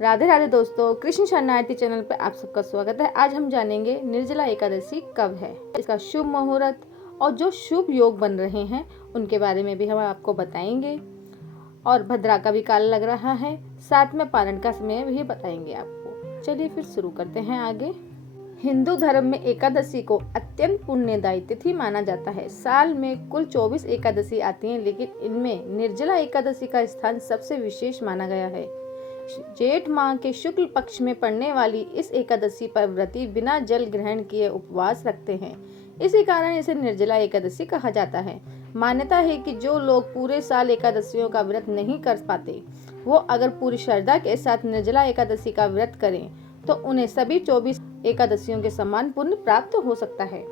राधे राधे दोस्तों, कृष्ण शरणार्थी चैनल पर आप सबका स्वागत है। आज हम जानेंगे निर्जला एकादशी कब है, इसका शुभ मुहूर्त और जो शुभ योग बन रहे हैं उनके बारे में भी हम आपको बताएंगे। और भद्रा का भी काल लग रहा है, साथ में पारण का समय भी बताएंगे आपको। चलिए फिर शुरू करते हैं आगे। हिंदू धर्म में एकादशी को अत्यंत पुण्यदायी तिथि माना जाता है। साल में कुल 24 एकादशी आती हैं, लेकिन इनमें निर्जला एकादशी का स्थान सबसे विशेष माना गया है। जेठ माह के शुक्ल पक्ष में पड़ने वाली इस एकादशी पर व्रती बिना जल ग्रहण किए उपवास रखते हैं। इसी कारण इसे निर्जला एकादशी कहा जाता है। मान्यता है कि जो लोग पूरे साल एकादशियों का व्रत नहीं कर पाते, वो अगर पूरी श्रद्धा के साथ निर्जला एकादशी का व्रत करें तो उन्हें सभी 24 एकादशियों के समान पुण्य प्राप्त हो सकता है।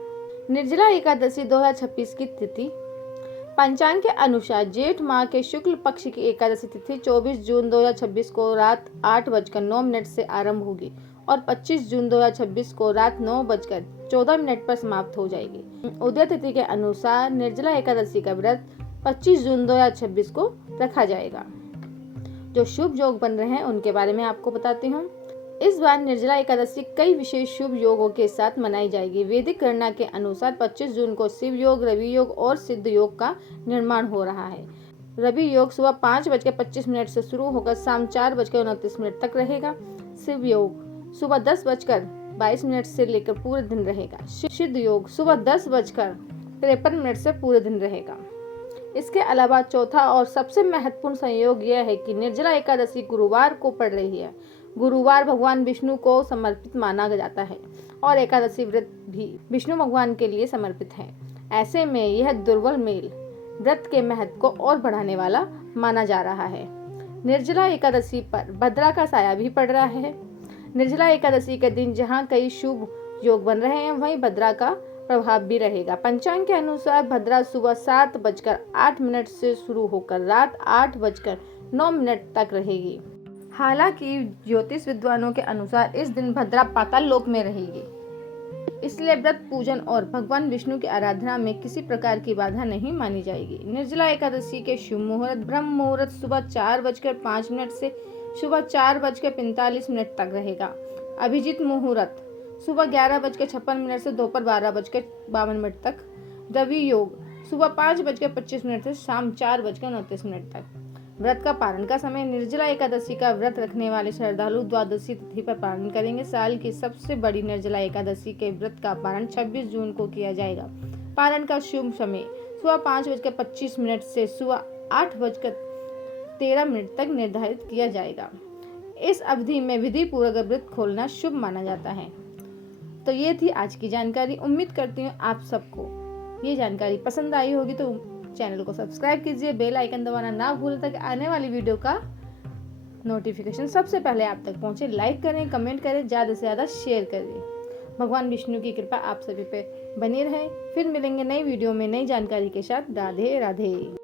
निर्जला एकादशी 2026 की तिथि पंचांग के अनुसार जेठ माह के शुक्ल पक्ष की एकादशी तिथि 24 जून 2026 को रात 8:09 से आरंभ होगी और 25 जून 2026 को रात 9:14 पर समाप्त हो जाएगी। उदय तिथि के अनुसार निर्जला एकादशी का व्रत 25 जून 2026 को रखा जाएगा। जो शुभ योग बन रहे हैं उनके बारे में आपको बताती हूँ। इस बार निर्जला एकादशी कई विशेष शुभ योगों के साथ मनाई जाएगी। वैदिक गणना के अनुसार 25 जून को शिव योग, रवि योग और सिद्ध योग का निर्माण हो रहा है। रवि योग सुबह 5:25 से शुरू होकर शाम 4:29 तक रहेगा। शिव योग सुबह 10:22 से लेकर पूरे दिन रहेगा। सिद्ध योग सुबह 10:53 से पूरे दिन रहेगा। इसके अलावा चौथा और सबसे महत्वपूर्ण संयोग यह है कि निर्जला एकादशी गुरुवार को पड़ रही है। गुरुवार भगवान विष्णु को समर्पित माना जाता है और एकादशी व्रत भी विष्णु भगवान के लिए समर्पित है। ऐसे में यह दुर्बल मेल व्रत के महत्व को और बढ़ाने वाला माना जा रहा है। निर्जला एकादशी पर भद्रा का साया भी पड़ रहा है। निर्जला एकादशी के दिन जहां कई शुभ योग बन रहे हैं, वहीं भद्रा का प्रभाव भी रहेगा। पंचांग के अनुसार भद्रा सुबह 7:08 से शुरू होकर रात 8:09 तक रहेगी। हालांकि ज्योतिष विद्वानों के अनुसार इस दिन भद्रा पाताल लोक में रहेगी, इसलिए व्रत पूजन और भगवान विष्णु की आराधना में किसी प्रकार की बाधा नहीं मानी जाएगी। निर्जला एकादशी के शुभ मुहूर्त ब्रह्म मुहूर्त सुबह 4:05 से सुबह 4:45 तक रहेगा। अभिजीत मुहूर्त सुबह 11:56 से दोपहर 12:52 तक। रवि योग सुबह 5:25 से शाम 4:29 तक। व्रत का पारण का समय निर्जला एकादशी का व्रत रखने वाले श्रद्धालु द्वादशी तिथि पर पारण करेंगे। साल की सबसे बड़ी निर्जला एकादशी के व्रत का पारण 26 जून को किया जाएगा। पारण का शुभ समय सुबह 5:25 से सुबह 8:13 तक निर्धारित किया जाएगा। इस अवधि में विधि पूर्वक व्रत खोलना शुभ माना जाता है। तो ये थी आज की जानकारी। उम्मीद करती हूँ आप सबको ये जानकारी पसंद आई होगी। तो चैनल को सब्सक्राइब कीजिए, बेल आइकन दबाना ना भूलें ताकि आने वाली वीडियो का नोटिफिकेशन सबसे पहले आप तक पहुंचे। लाइक करें, कमेंट करें, ज़्यादा से ज़्यादा शेयर करें। भगवान विष्णु की कृपा आप सभी पे बनी रहे। फिर मिलेंगे नई वीडियो में नई जानकारी के साथ। राधे राधे।